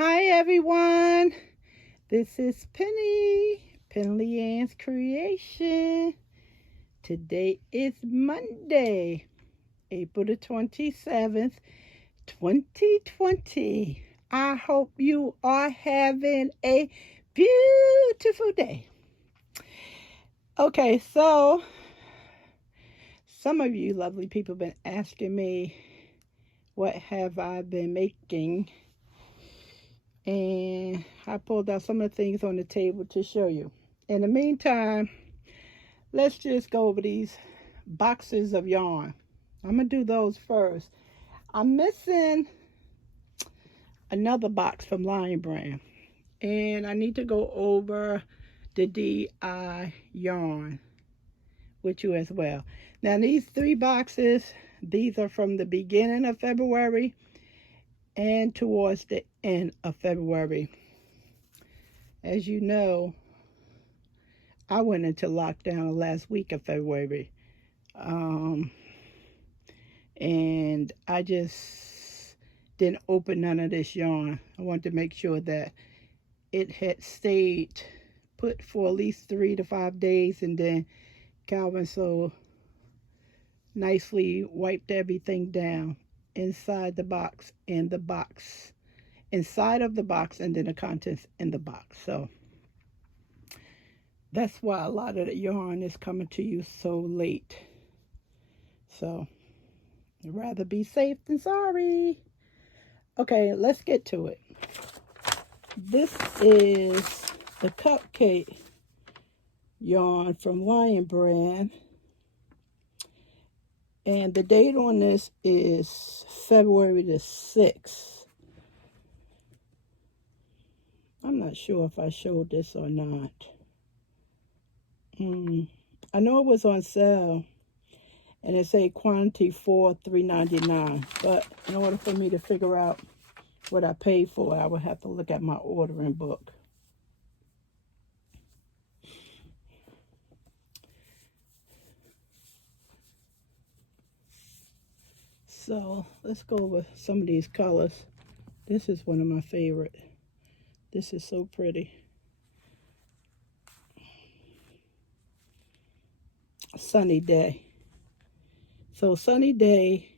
Hi everyone, this is Penley-Ann's creation. Today is Monday, April the 27th, 2020. I hope you are having a beautiful day. Okay, so some of you lovely people have been asking me what have I been making, and I pulled out some of the things on the table to show you. In the meantime, let's just go over these boxes of yarn. I'm going to do those first. I'm missing another box from Lion Brand, and I need to go over the DI yarn with you as well. Now, these three boxes, these are from the beginning of February and towards the end of February. As you know, I went into lockdown the last week of February. And I just didn't open none of this yarn. I wanted to make sure that it had stayed put for at least 3 to 5 days, and then Calvin so nicely wiped everything down inside the box, in the box, inside of the box, and then the contents in the box. So that's why a lot of the yarn is coming to you so late. So I'd rather be safe than sorry. Okay, let's get to it. This is the cupcake yarn from Lion Brand. And the date on this is February the 6th. I'm not sure if I showed this or not. I know it was on sale, and it said quantity for $3.99. But in order for me to figure out what I paid for, I would have to look at my ordering book. So let's go over some of these colors. This is one of my favorite. This is so pretty. Sunny Day. So Sunny Day,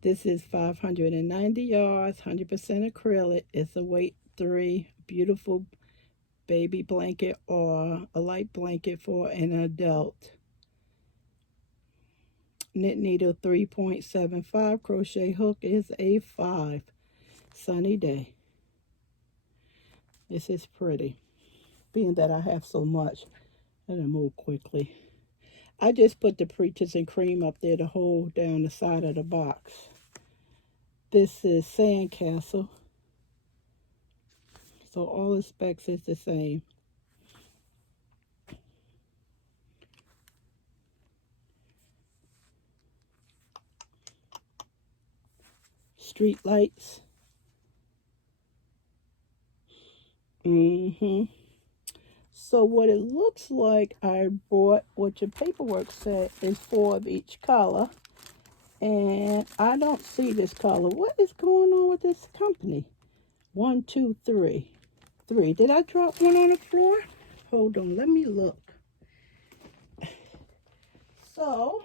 this is 590 yards, 100% acrylic. It's a weight 3, beautiful baby blanket or a light blanket for an adult. Knit needle 3.75, crochet hook is a 5. Sunny Day. This is pretty. Being that I have so much, I'm gonna move quickly. I just put the Peaches and Cream up there to hold down the side of the box. This is Sandcastle. So all the specs is the same. Street lights. So what it looks like I bought, what your paperwork said, is 4 of each color. And I don't see this color. What is going on with this company? 1, 2, 3. 3. Did I drop one on the floor? Hold on, let me look. So,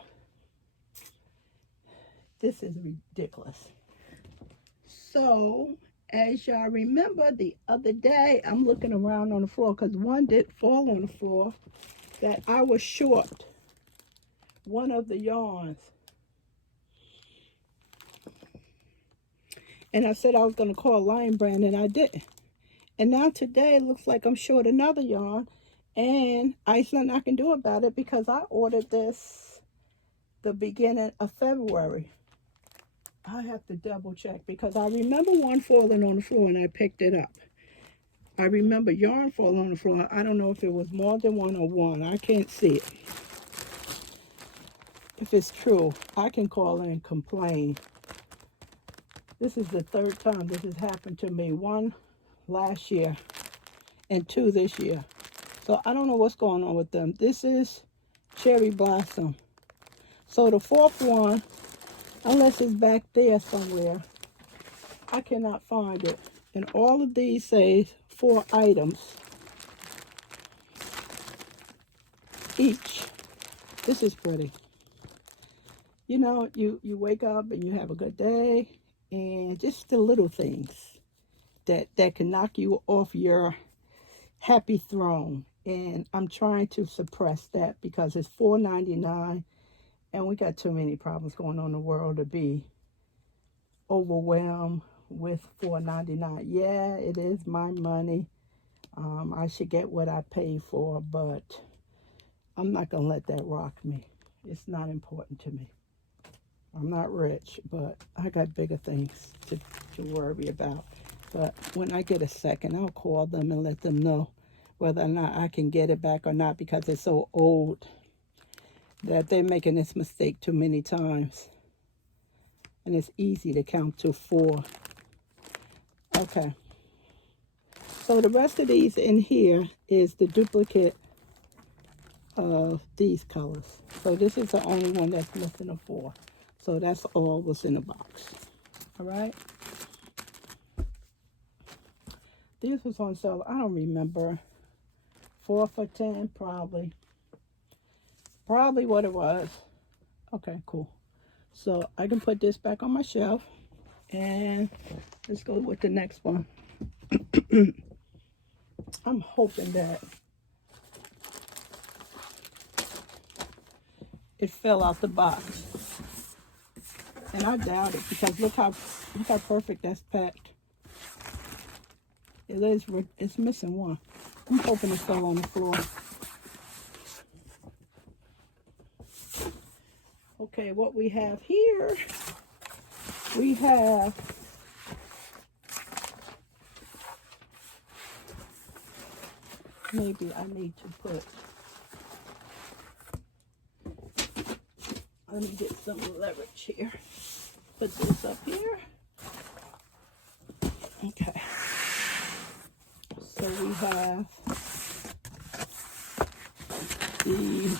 this is ridiculous. So, as y'all remember, the other day, I'm looking around on the floor because one did fall on the floor, that I was short one of the yarns. And I said I was going to call Lion Brand, and I didn't. And now today, it looks like I'm short another yarn, and there's nothing I can do about it because I ordered this the beginning of February. I have to double check because I remember one falling on the floor and I picked it up. I remember yarn falling on the floor. I don't know if it was more than one or one. I can't see it. If it's true, I can call in and complain. This is the 3rd time this has happened to me. 1 last year and 2 this year. So I don't know what's going on with them. This is Cherry Blossom. So the 4th one, unless it's back there somewhere, I cannot find it. And all of these say 4 items each. This is pretty. You know, you wake up and you have a good day, and just the little things that can knock you off your happy throne. And I'm trying to suppress that because it's $4.99, and we got too many problems going on in the world to be overwhelmed with $4.99. Yeah, it is my money. I should get what I pay for, but I'm not going to let that rock me. It's not important to me. I'm not rich, but I got bigger things to worry about. But when I get a second, I'll call them and let them know whether or not I can get it back or not, because it's so old that they're making this mistake too many times. And it's easy to count to 4. Okay. So the rest of these in here is the duplicate of these colors. So this is the only one that's missing a 4. So that's all what's in the box. All right. These was on sale. I don't remember. 4 for $10, probably. Probably what it was. Okay, cool. So I can put this back on my shelf. And let's go with the next one. I'm hoping that it fell out the box. And I doubt it, because look how perfect that's packed. It's missing one. I'm hoping it fell on the floor. Okay, what we have here, we have maybe I need to put, let me get some leverage here. Put this up here. Okay. So we have the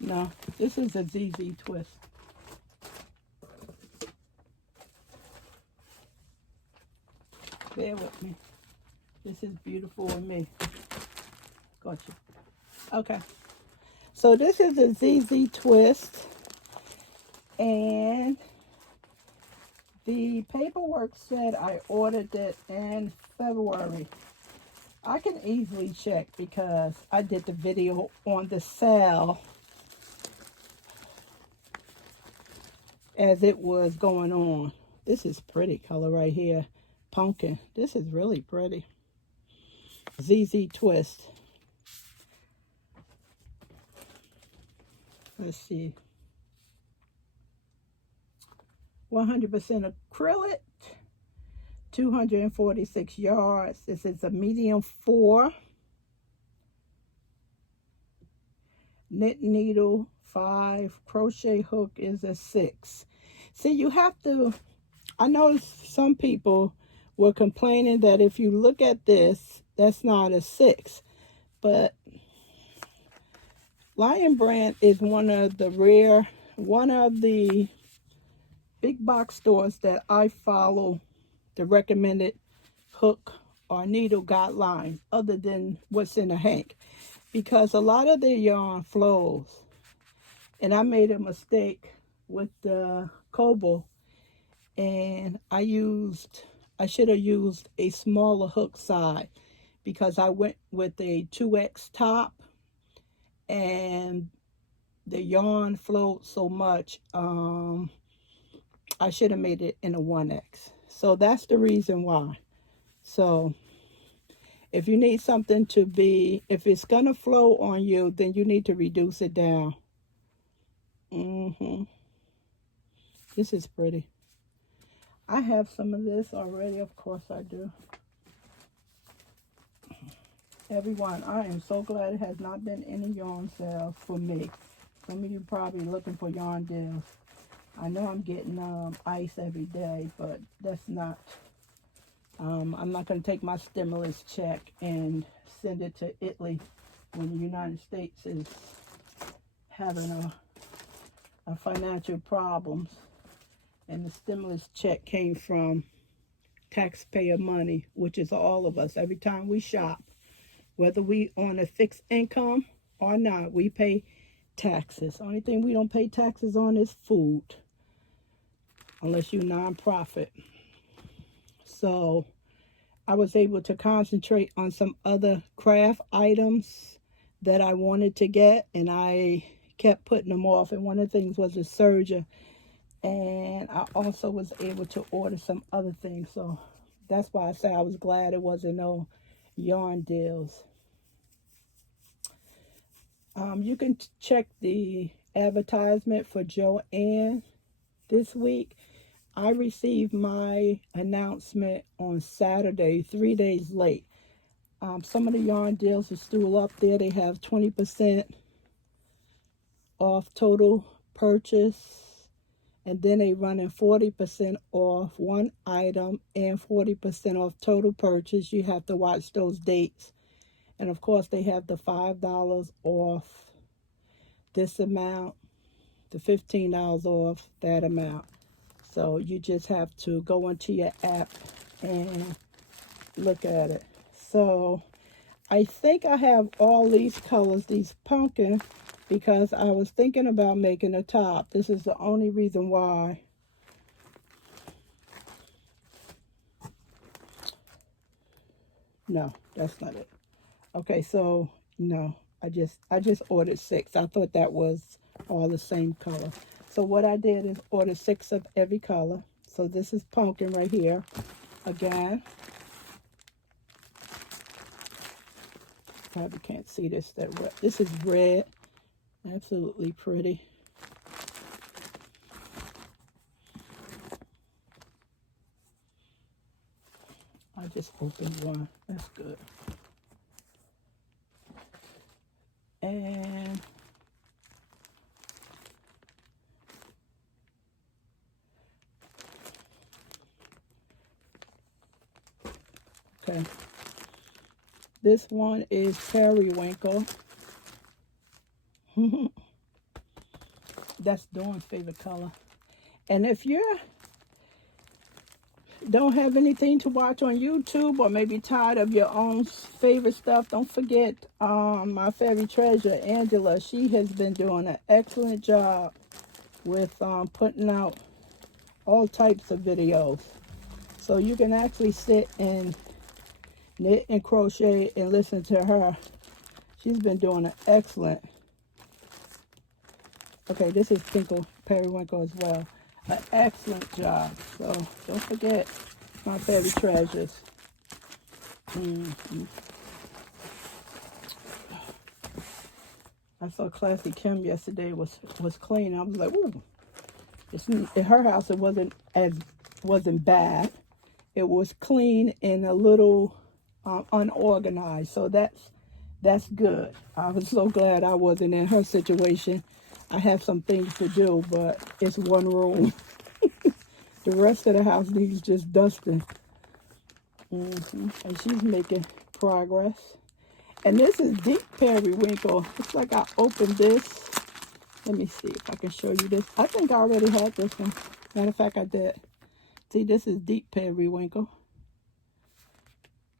no, this is a ZZ twist. Bear with me. This is beautiful on me. Gotcha. Okay. So this is a ZZ twist. And the paperwork said I ordered it in February. I can easily check because I did the video on the sale as it was going on. This is pretty color right here. Pumpkin. This is really pretty. ZZ twist. Let's see. 100% acrylic. 246 yards. This is a medium 4. Knit needle 5. Crochet hook is a 6. See, you have to, I know some people were complaining that if you look at this, that's not a 6. But Lion Brand is one of the big box stores that I follow the recommended hook or needle guidelines other than what's in a hank, because a lot of their yarn flows, and I made a mistake with the Kobo, and I should have used a smaller hook side, because I went with a 2X top and the yarn flowed so much. I should have made it in a 1X. So that's the reason why. So if you need something to be, if it's going to flow on you, then you need to reduce it down. This is pretty. I have some of this already. Of course I do. Everyone, I am so glad it has not been any yarn sales for me. Some of you probably looking for yarn deals. I know I'm getting ice every day, but that's not, I'm not going to take my stimulus check and send it to Italy when the United States is having a financial problems. And the stimulus check came from taxpayer money, which is all of us. Every time we shop, whether we on a fixed income or not, we pay taxes. Only thing we don't pay taxes on is food, unless you're nonprofit. So I was able to concentrate on some other craft items that I wanted to get, and I kept putting them off. And one of the things was a serger, and I also was able to order some other things. So that's why I say I was glad it wasn't no yarn deals. You can check the advertisement for Joanne this week. I received my announcement on Saturday, 3 days late. Some of the yarn deals are still up there. They have 20% off total purchase, and then they running 40% off one item and 40% off total purchase. You have to watch those dates. And of course, they have the $5 off this amount, the $15 off that amount. So you just have to go into your app and look at it. So I think I have all these colors, these pumpkin, because I was thinking about making a top. This is the only reason why. No, that's not it. Okay, so no, I just ordered 6. I thought that was all the same color. So what I did is order 6 of every color. So this is pumpkin right here. Again, probably can't see this that well. This is red. Absolutely pretty. I just opened one. That's good. And okay, this one is periwinkle. That's Dawn's favorite color. And if you don't have anything to watch on YouTube, or maybe tired of your own favorite stuff, don't forget my fairy treasure, Angela. She has been doing an excellent job with putting out all types of videos. So you can actually sit and knit and crochet and listen to her. She's been doing an excellent. Okay, this is periwinkle as well. An excellent job. So don't forget my fairy treasures. I saw Classy Kim yesterday was clean. I was like, ooh. In her house it wasn't bad. It was clean and a little unorganized. So that's good. I was so glad I wasn't in her situation. I have some things to do, but it's one room. The rest of the house needs just dusting. And she's making progress. And this is deep periwinkle. It's like I opened this. Let me see if I can show you this. I think I already had this one. Matter of fact, I did. See, this is deep periwinkle.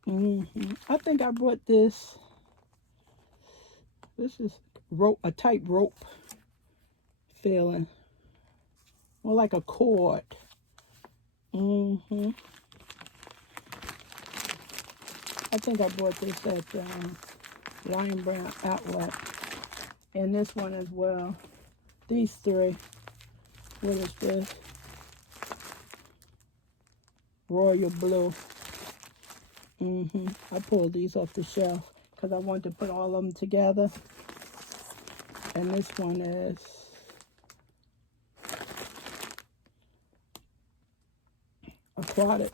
I think I brought this. This is a tight rope feeling. More like a cord. I think I bought this at Lion Brand Outlet. And this one as well. These 3. What is this? Royal Blue. I pulled these off the shelf because I wanted to put all of them together. And this one is aquatic.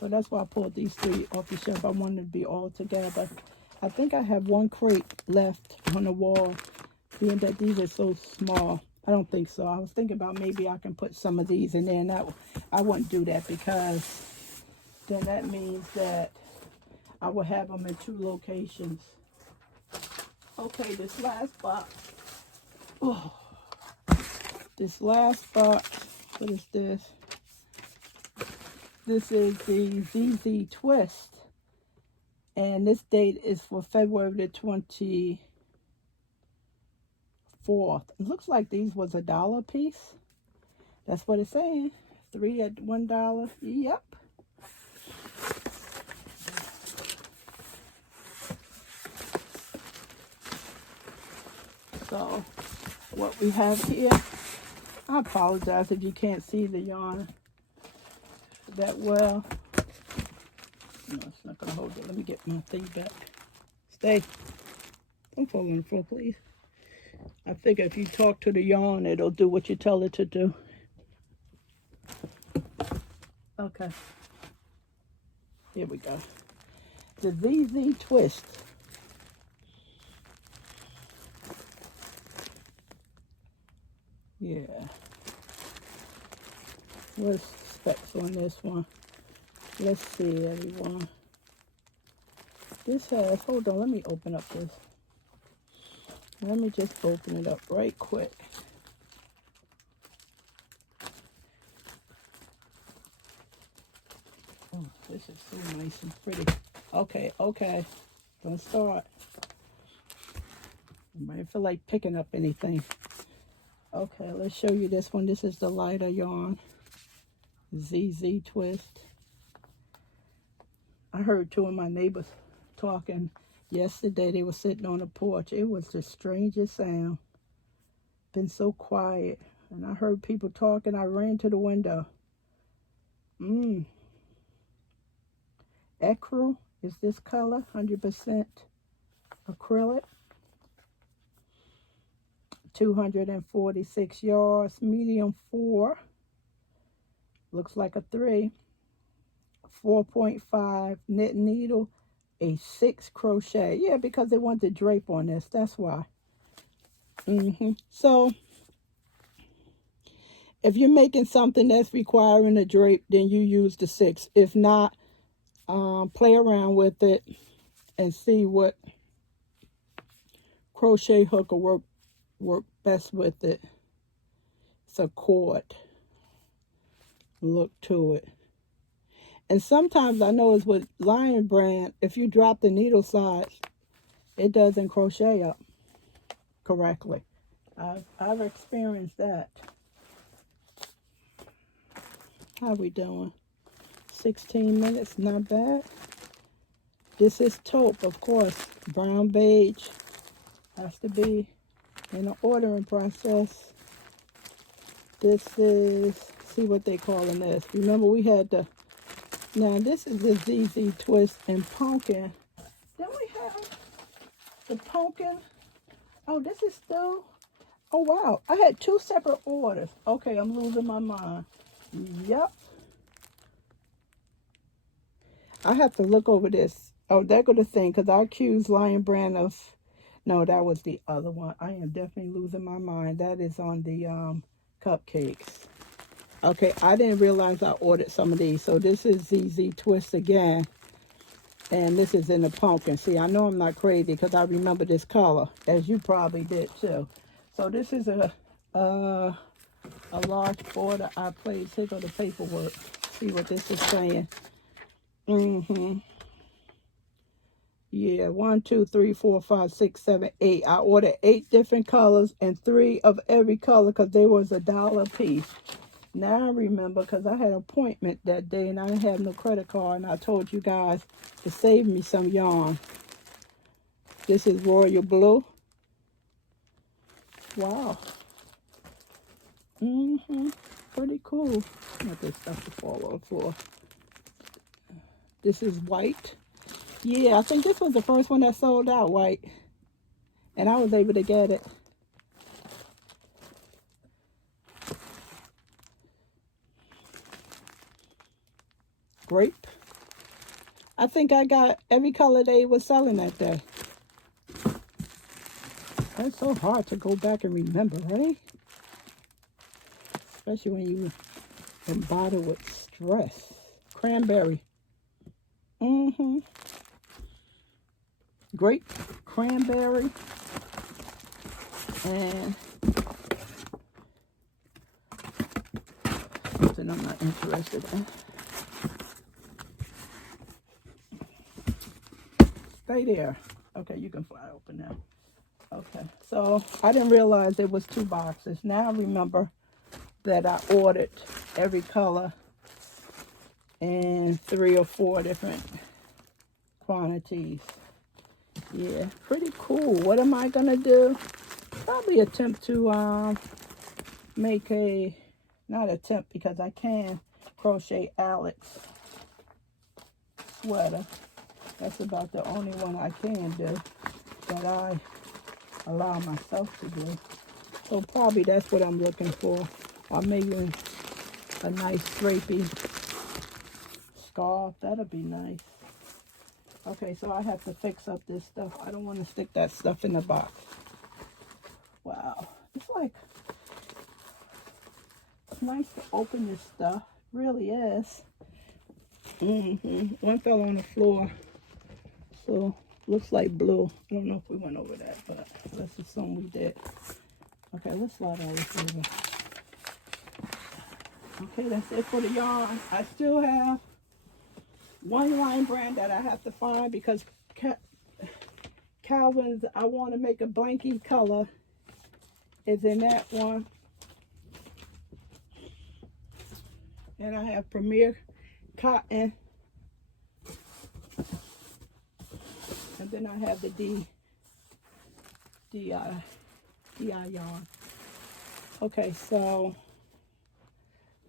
So that's why I pulled these 3 off the shelf. I wanted to be all together. I think I have 1 crate left on the wall, being that these are so small. I don't think so. I was thinking about maybe I can put some of these in there, and I wouldn't do that because then that means that I will have them in 2 locations. Okay, this last box. Oh, this last box. What is this? This is the ZZ Twist. And this date is for February the 24th. It looks like these was $1 a piece. That's what it's saying. 3 at $1. Yep. So, what we have here, I apologize if you can't see the yarn that well. No, it's not going to hold it. Let me get my thing back. Stay. Don't fall on the floor, please. I figure if you talk to the yarn, it'll do what you tell it to do. Okay. Here we go. The ZZ Twist. Yeah. What's the specs on this one? Let's see, everyone. This has, hold on, let me open up this. Let me just open it up right quick. Oh, this is so nice and pretty. Okay, okay. Don't start. You might feel like picking up anything. Okay, let's show you this one. This is the lighter yarn. ZZ Twist. I heard 2 of my neighbors talking yesterday. They were sitting on the porch. It was the strangest sound. Been so quiet. And I heard people talking. I ran to the window. Ecru is this color. 100% acrylic. 246 yards. Medium 4. Looks like a 3. 4.5 knit needle, a 6 crochet. Yeah, because they want the drape on this. That's why. So, if you're making something that's requiring a drape, then you use the 6. If not, play around with it and see what crochet hook will work best with it. It's a cord look to it. And sometimes I know it's with Lion Brand, if you drop the needle sides, it doesn't crochet up correctly. I've experienced that. How we doing? 16 minutes, not bad. This is taupe, of course. Brown beige. Has to be in the ordering process. This is, see what they calling this. Remember we had the, now this is the ZZ Twist and Pumpkin. Then we have the Pumpkin. Oh, this is still, oh wow. I had 2 separate orders. Okay, I'm losing my mind. Yep. I have to look over this. Oh, there go the thing, because I accused Lion Brand of, no, that was the other one. I am definitely losing my mind. That is on the cupcakes. Okay, I didn't realize I ordered some of these. So this is ZZ Twist again. And this is in the pumpkin. See, I know I'm not crazy because I remember this color, as you probably did too. So this is a large order I placed. Here go the paperwork. See what this is saying. Yeah, 1, 2, 3, 4, 5, 6, 7, 8. I ordered 8 different colors and 3 of every color because they was $1 a piece. Now I remember because I had an appointment that day and I didn't have no credit card, and I told you guys to save me some yarn. This is royal blue. Wow. Pretty cool. Not this stuff to fall on the floor. This is white. Yeah, I think this was the first one that sold out white. And I was able to get it. Grape. I think I got every color they were selling that day. That's so hard to go back and remember, right? Especially when you embody with stress. Cranberry. Mm-hmm. Grape, cranberry, and something I'm not interested in. Stay there. Okay, you can fly open now. Okay, so I didn't realize it was 2 boxes. Now I remember that I ordered every color in 3 or 4 different quantities. Yeah, pretty cool. What am I gonna do? Probably attempt to make a, not attempt because I can crochet Alex sweater. That's about the only one I can do that I allow myself to do. So probably that's what I'm looking for. Or maybe a nice drapey scarf. That'll be nice. Okay, so I have to fix up this stuff. I don't want to stick that stuff in the box. Wow. It's like, it's nice to open this stuff. It really is. One fell on the floor. So, looks like blue. I don't know if we went over that, but let's assume we did. Okay, let's slide all this over. Okay, that's it for the yarn. I still have one line brand that I have to find because Calvin's, I want to make a blanky color, is in that one. And I have Premier Cotton. And then I have the DI yarn. Okay, so,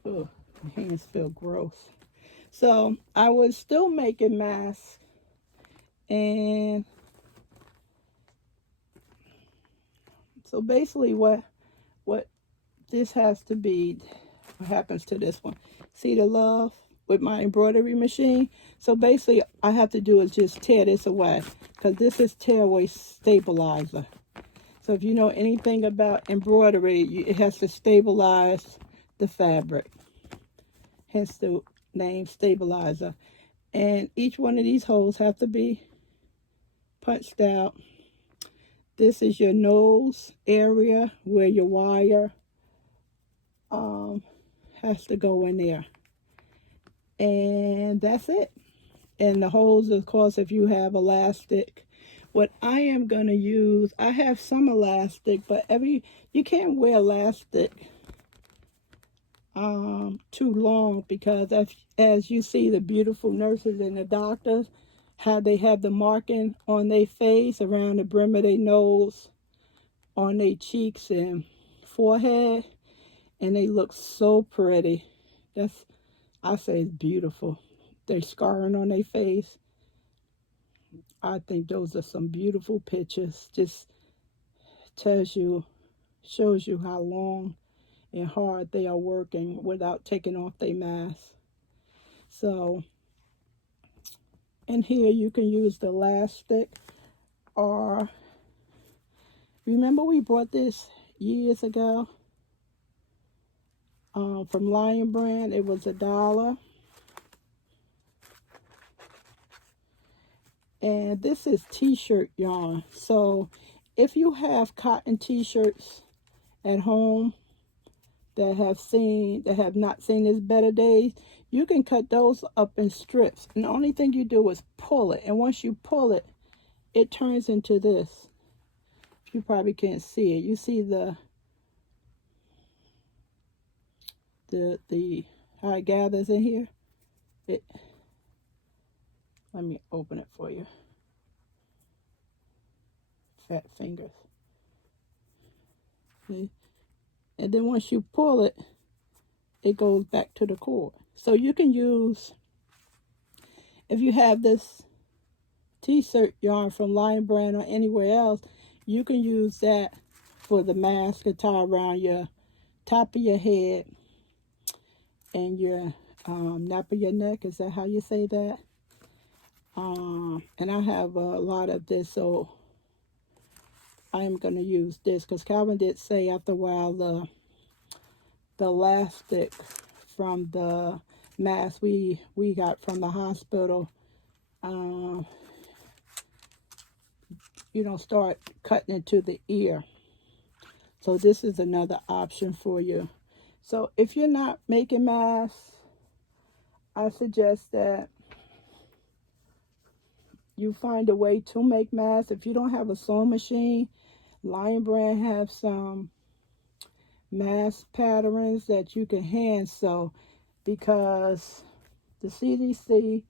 ugh, my hands feel gross. So I was still making masks, and so basically what this has to be, what happens to this one, see the love with my embroidery machine. So basically I have to do is just tear this away because this is tear away stabilizer. So if you know anything about embroidery, it has to stabilize the fabric, hence the name stabilizer. And each one of these holes have to be punched out. This is your nose area where your wire has to go in there. And that's it. And the holes, of course, if you have elastic. What I am going to use, I have some elastic, but you can't wear elastic too long because as you see the beautiful nurses and the doctors, how they have the marking on their face, around the brim of their nose, on their cheeks and forehead, and they look so pretty. I say it's beautiful. They're scarring on their face. I think those are some beautiful pictures. Just shows you how long and hard they are working without taking off their mask. So, and here you can use the elastic, or remember we bought this years ago from Lion Brand. It was $1. And this is t-shirt yarn. So if you have cotton t-shirts at home that have not seen its better days, you can cut those up in strips. And the only thing you do is pull it. And once you pull it, it turns into this. You probably can't see it. You see the how it gathers in here. Let me open it for you. Fat fingers. See? And then once you pull it, it goes back to the cord. So you can use, if you have this t-shirt yarn from Lion Brand or anywhere else, you can use that for the mask to tie around your top of your head and your nape of your neck. Is that how you say that? And I have a lot of this, so I am going to use this because Calvin did say after a while the elastic from the mask we got from the hospital um, start cutting into the ear. So this is another option for you. So if you're not making masks, I suggest that you find a way to make masks. If you don't have a sewing machine, Lion Brand have some mask patterns that you can hand sew, because the CDC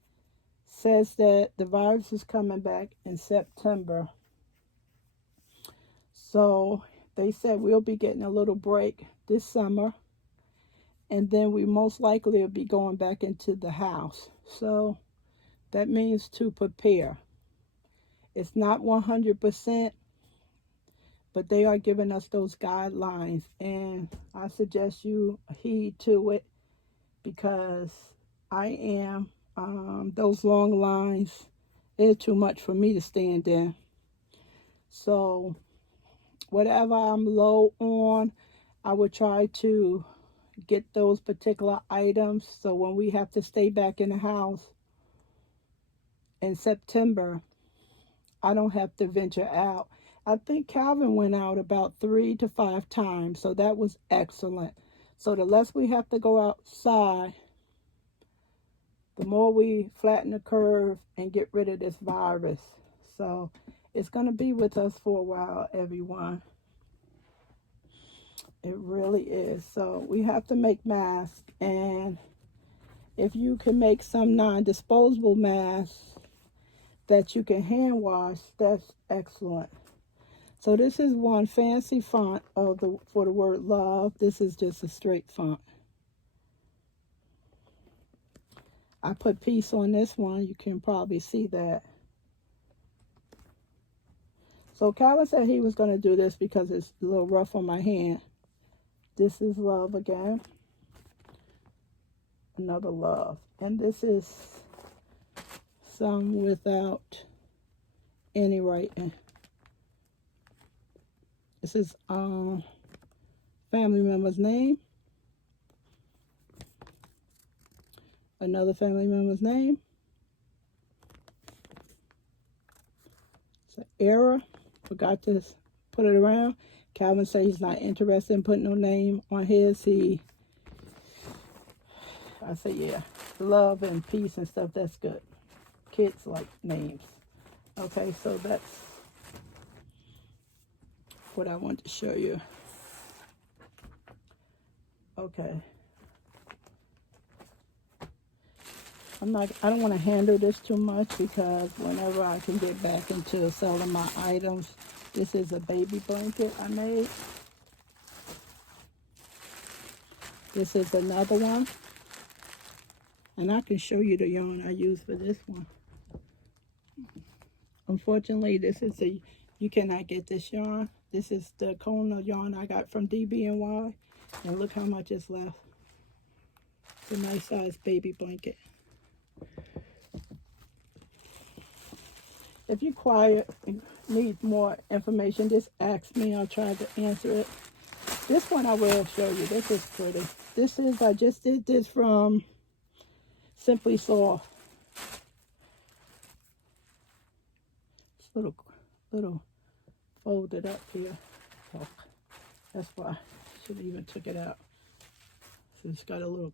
says that the virus is coming back in September. So they said we'll be getting a little break this summer, and then we most likely will be going back into the house. So that means to prepare. It's not 100%, but they are giving us those guidelines, and I suggest you heed to it, because I am, those long lines, they're too much for me to stand in. So whatever I'm low on, I would try to get those particular items, so when we have to stay back in the house in September, I don't have to venture out. I think Calvin went out about 3 to 5 times, so that was excellent. So the less we have to go outside, the more we flatten the curve and get rid of this virus. So it's going to be with us for a while, everyone. It really is. So we have to make masks, and if you can make some non-disposable masks that you can hand wash, that's excellent. So this is one fancy font for the word love. This is just a straight font. I put peace on this one. You can probably see that. So Calvin said he was going to do this because it's a little rough on my hand. This is love again. Another love. And this is some without any writing. This is family member's name. Another family member's name. It's an error. Forgot to put it around. Calvin said he's not interested in putting no name on his. I say, yeah, love and peace and stuff, that's good. Kids like names. Okay, so that's what I want to show you. Okay. I don't want to handle this too much, because whenever I can get back into selling my items, this is a baby blanket I made. This is another one. And I can show you the yarn I use for this one. Unfortunately, you cannot get this yarn. This is the Kona yarn I got from DB&Y. And look how much is left. It's a nice size baby blanket. If you need more information, just ask me. I'll try to answer it. This one I will show you. This is pretty. I just did this from Simply Soft. It's little folded up here. Oh, that's why I should have even took it out. So it's got a little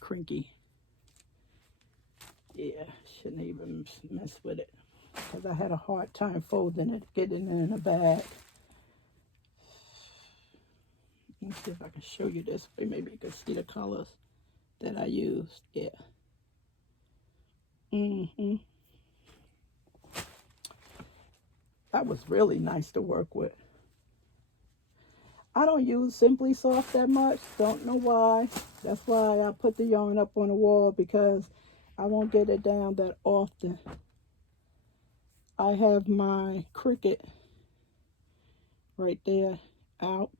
crinky. Yeah, shouldn't even mess with it, because I had a hard time folding it, getting it in a bag. Let me see if I can show you this way. Maybe you can see the colors that I used. Yeah. That was really nice to work with. I don't use Simply Soft that much. Don't know why. That's why I put the yarn up on the wall, because I won't get it down that often. I have my Cricut right there out.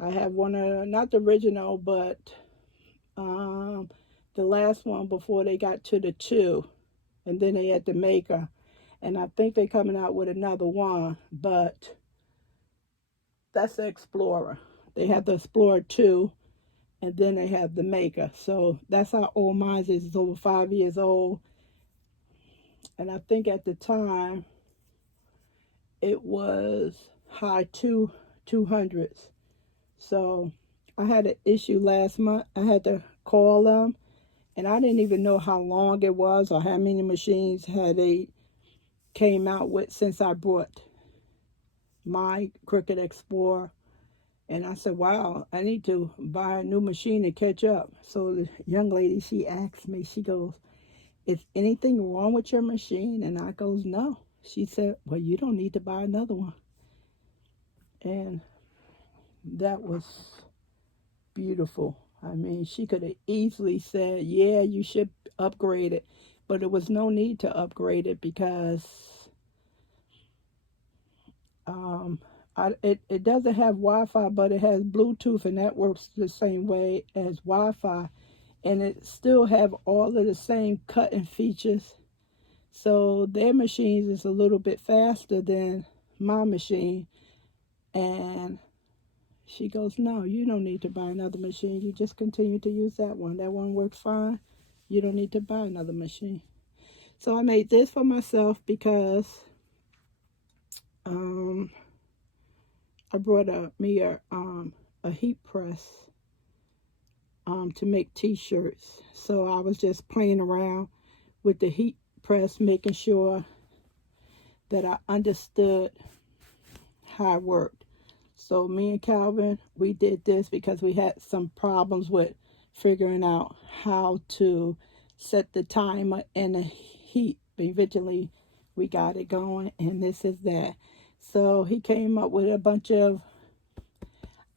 I have one of, not the original, but the last one before they got to the 2. And then they had the Maker. And I think they're coming out with another one, but that's the Explorer. They have the Explorer 2, and then they have the Maker. So that's how old mine is. It's over 5 years old. And I think at the time it was high 200s. So I had an issue last month. I had to call them, and I didn't even know how long it was or how many machines had they came out with since I bought my Cricut Explorer. And I said, wow, I need to buy a new machine to catch up. So the young lady, she asked me, she goes, is anything wrong with your machine? And I goes, no. She said, well, you don't need to buy another one. And that was beautiful. I mean, she could have easily said, yeah, you should upgrade it. But there was no need to upgrade it because it doesn't have Wi-Fi, but it has Bluetooth, and that works the same way as Wi-Fi. And it still have all of the same cutting features. So their machines is a little bit faster than my machine. And she goes, no, you don't need to buy another machine. You just continue to use that one. That one works fine. You don't need to buy another machine. So I made this for myself because I brought me a heat press to make t-shirts. So I was just playing around with the heat press, making sure that I understood how it worked. So me and Calvin, we did this because we had some problems with figuring out how to set the timer and the heat. But eventually we got it going, and this is that. So he came up with a bunch of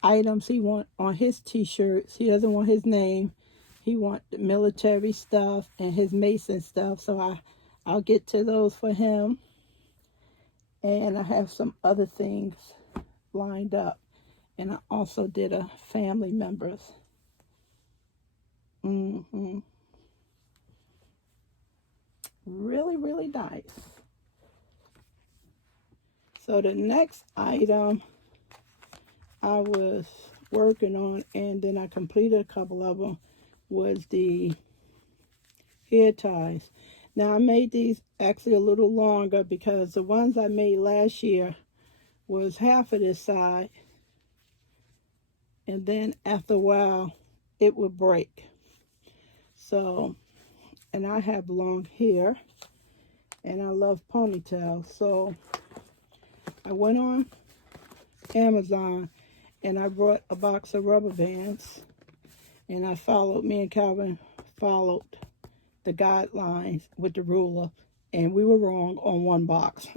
items he want on his t-shirts. He doesn't want his name. He want the military stuff and his Mason stuff. So I'll get to those for him. And I have some other things lined up. And I also did a family members. Really, really nice. So the next item I was working on, and then I completed a couple of them, was the hair ties. Now I made these actually a little longer because the ones I made last year was half of this side, and then after a while it would break. So, and I have long hair and I love ponytails, so I went on Amazon and I brought a box of rubber bands, and me and Calvin followed the guidelines with the ruler, and we were wrong on one box.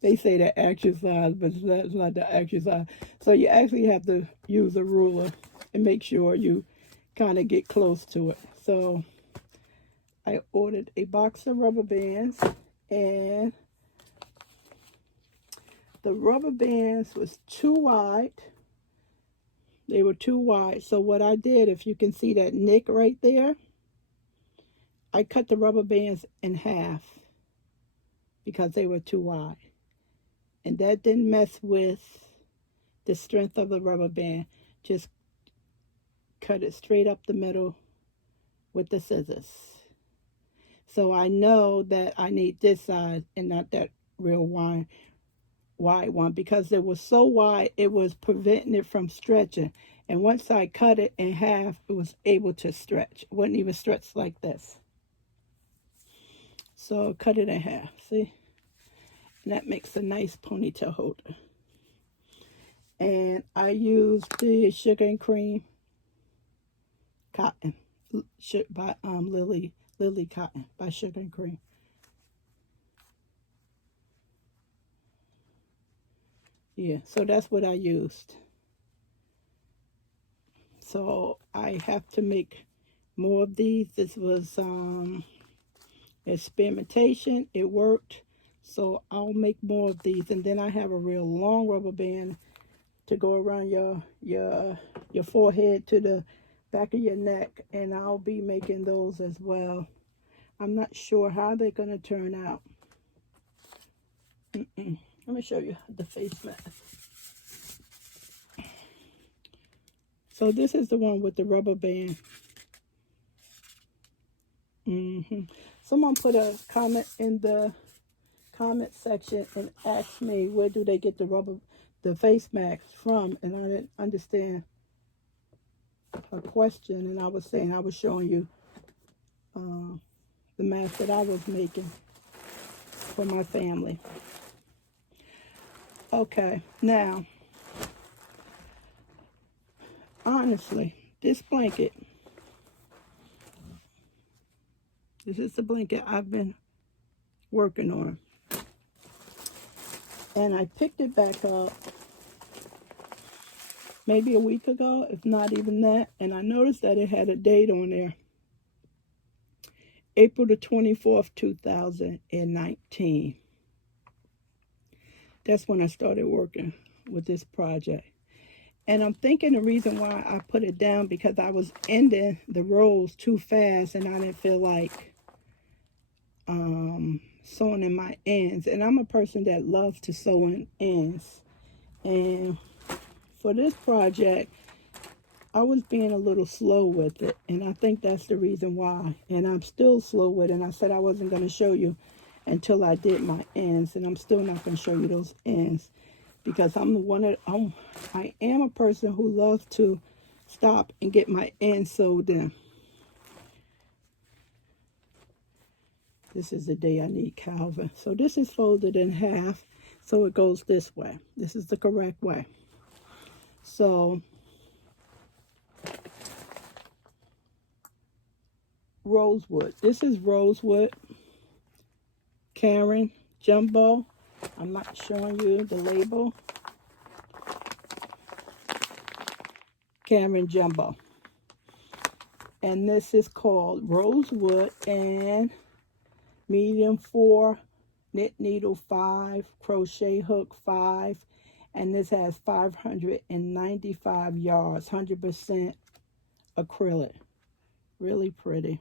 They say the actual size, but that's not the actual size. So you actually have to use a ruler and make sure you kind of get close to it. So I ordered a box of rubber bands, and the rubber bands was too wide. They were too wide. So what I did, if you can see that nick right there, I cut the rubber bands in half because they were too wide. And that didn't mess with the strength of the rubber band. Just cut it straight up the middle with the scissors. So I know that I need this size and not that real wide one, because it was so wide it was preventing it from stretching. And once I cut it in half, it was able to stretch. It wouldn't even stretch like this. So cut it in half, see? And that makes a nice ponytail holder. And I used the sugar and cream cotton by Lily Cotton by Sugar and Cream. Yeah, so that's what I used. So I have to make more of these. This was experimentation. It worked. So I'll make more of these. And then I have a real long rubber band to go around your forehead to the back of your neck, and I'll be making those as well. I'm not sure how they're going to turn out. Let me show you the face mask. So this is the one with the rubber band. Someone put a comment in the comment section and asked me where do they get the face masks from, and I didn't understand her question, and I was saying I was showing you the mask that I was making for my family. Okay, now, honestly, this blanket, this is the blanket I've been working on. And I picked it back up maybe a week ago, if not even that. And I noticed that it had a date on there. April the 24th, 2019. That's when I started working with this project. And I'm thinking the reason why I put it down because I was ending the rows too fast and I didn't feel like sewing in my ends. And I'm a person that loves to sew in ends. And for this project, I was being a little slow with it. And I think that's the reason why. And I'm still slow with it. And I said I wasn't going to show you until I did my ends. And I'm still not going to show you those ends. Because I am a person who loves to stop and get my ends sewed in. This is the day I need Calvin. So this is folded in half. So it goes this way. This is the correct way. So rosewood. This is rosewood. Karen Jumbo. I'm not showing you the label. Karen Jumbo. And this is called rosewood and medium 4, knit needle 5, crochet hook 5, and this has 595 yards, 100% acrylic. Really pretty.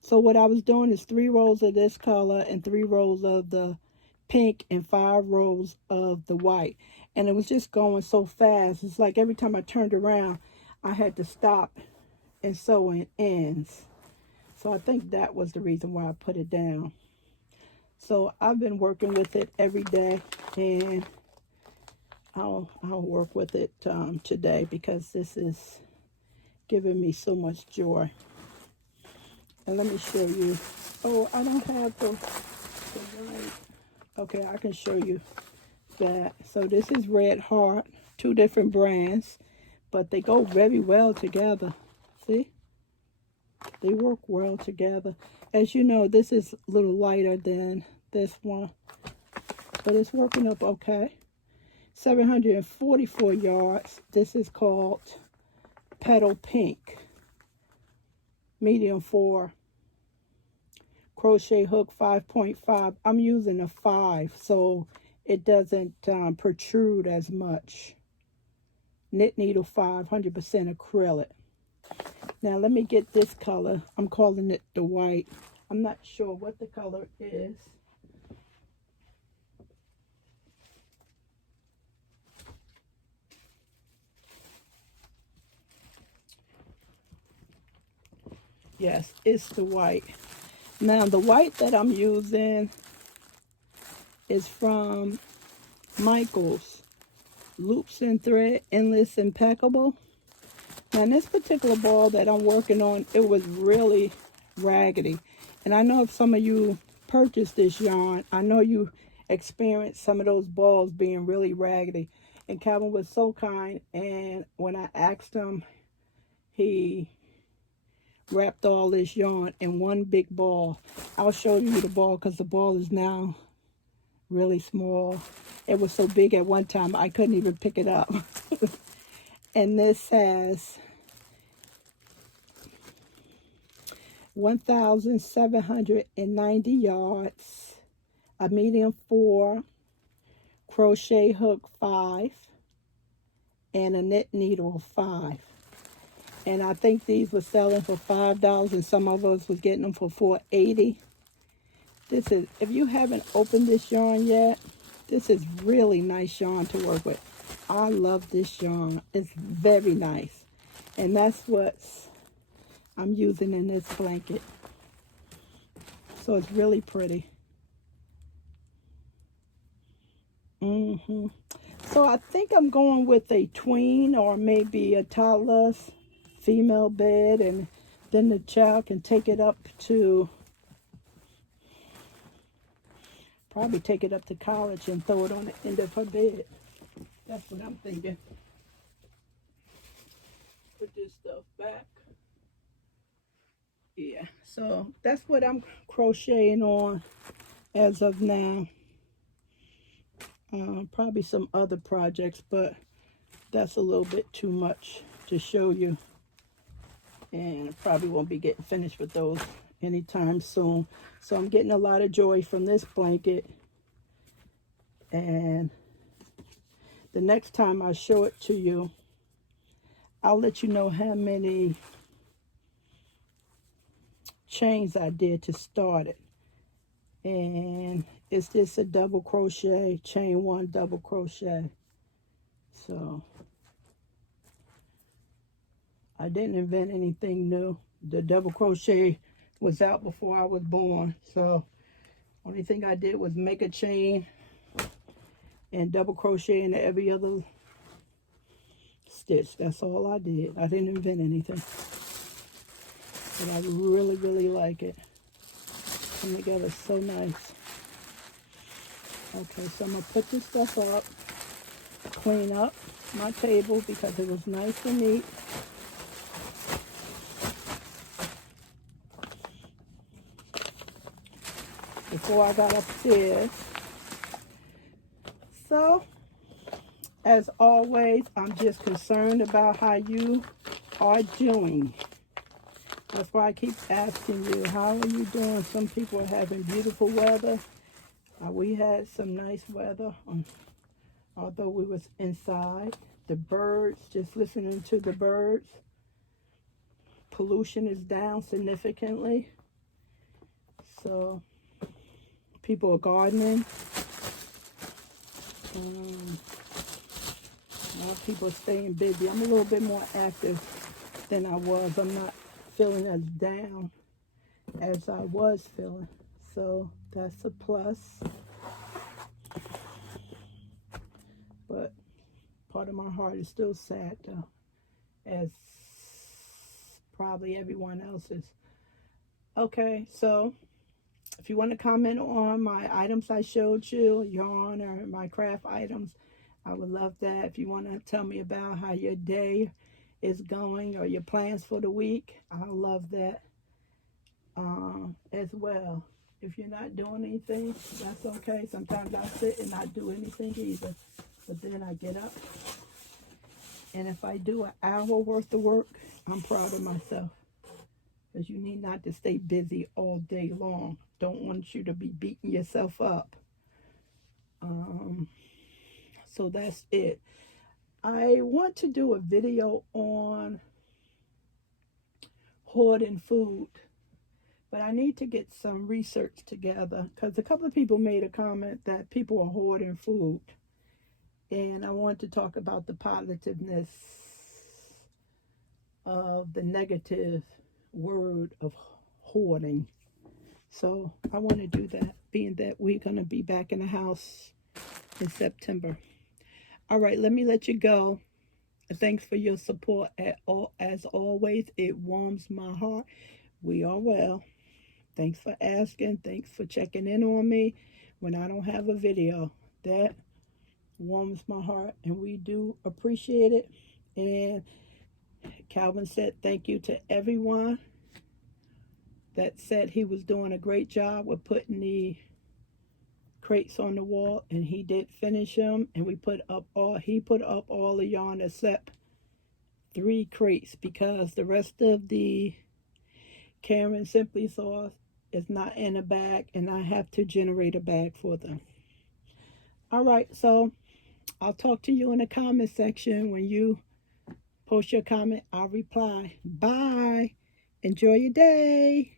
So what I was doing is 3 rows of this color and 3 rows of the pink and 5 rows of the white. And it was just going so fast. It's like every time I turned around, I had to stop and sew in ends. So I think that was the reason why I put it down. So I've been working with it every day, and I'll work with it today because this is giving me so much joy. And let me show you. Oh, I don't have the right. Okay, I can show you that. So this is Red Heart, 2 different brands, but they go very well together. See? They work well together. As you know, this is a little lighter than this one, but it's working up okay. 744 yards. This is called Petal Pink, medium 4, crochet hook 5.5. I'm using a 5 so it doesn't protrude as much. Knit needle 5, 100% acrylic. Now let me get this color. I'm calling it the white. I'm not sure what the color is. Yes, it's the white. Now the white that I'm using is from Michael's Loops and Thread Endless Impeccable. Now this particular ball that I'm working on, it was really raggedy. And I know if some of you purchased this yarn, I know you experienced some of those balls being really raggedy. And Calvin was so kind, and when I asked him, he wrapped all this yarn in one big ball. I'll show you the ball because the ball is now really small. It was so big at one time I couldn't even pick it up. And this has 1,790 yards, a medium 4, crochet hook 5, and a knit needle 5. And I think these were selling for $5, and some of us was getting them for $4.80. This is, if you haven't opened this yarn yet, this is really nice yarn to work with. I love this yarn. It's very nice. And that's what I'm using in this blanket. So it's really pretty. So I think I'm going with a tween or maybe a toddler's female bed, and then the child can take it up to, probably take it up to college and throw it on the end of her bed. That's what I'm thinking. Put this stuff back. Yeah, so that's what I'm crocheting on as of now. Probably some other projects, but that's a little bit too much to show you, and I probably won't be getting finished with those anytime soon. So I'm getting a lot of joy from this blanket, and the next time I show it to you, I'll let you know how many chains I did to start it. And it's just a double crochet, chain one, double crochet. So I didn't invent anything new. The double crochet was out before I was born. So only thing I did was make a chain and double crochet into every other stitch. That's all I did. I didn't invent anything. But I really, really like it. Come together so nice. Okay, so I'm going to put this stuff up, clean up my table because it was nice and neat. Before I got upstairs. So, as always, I'm just concerned about how you are doing. That's why I keep asking you, how are you doing? Some people are having beautiful weather. We had some nice weather, although we was inside. The birds, just listening to the birds. Pollution is down significantly. So, people are gardening. A lot of people are staying busy. I'm a little bit more active than I was. I'm not feeling as down as I was feeling. So that's a plus. But part of my heart is still sad though, as probably everyone else's. Okay, so if you want to comment on my items I showed you, yarn or my craft items, I would love that. If you want to tell me about how your day is going or your plans for the week, I love that as well. If you're not doing anything, that's okay. Sometimes I sit and not do anything either, but then I get up, and if I do an hour worth of work, I'm proud of myself, because you need not to stay busy all day long. Don't want you to be beating yourself up. So that's it. I want to do a video on hoarding food, but I need to get some research together, because a couple of people made a comment that people are hoarding food, and I want to talk about the positiveness of the negative word of hoarding. So I want to do that, being that we're going to be back in the house in September. All right, let me let you go. Thanks for your support as always. It warms my heart. We are well. Thanks for asking. Thanks for checking in on me when I don't have a video. That warms my heart, and we do appreciate it. And Calvin said thank you to everyone that said he was doing a great job with putting the crates on the wall, and he did finish them, and he put up all the yarn except 3 crates, because the rest of the Karen Simply sauce is not in a bag, and I have to generate a bag for them. All right, so I'll talk to you in the comment section. When you post your comment, I'll reply. Bye. Enjoy your day.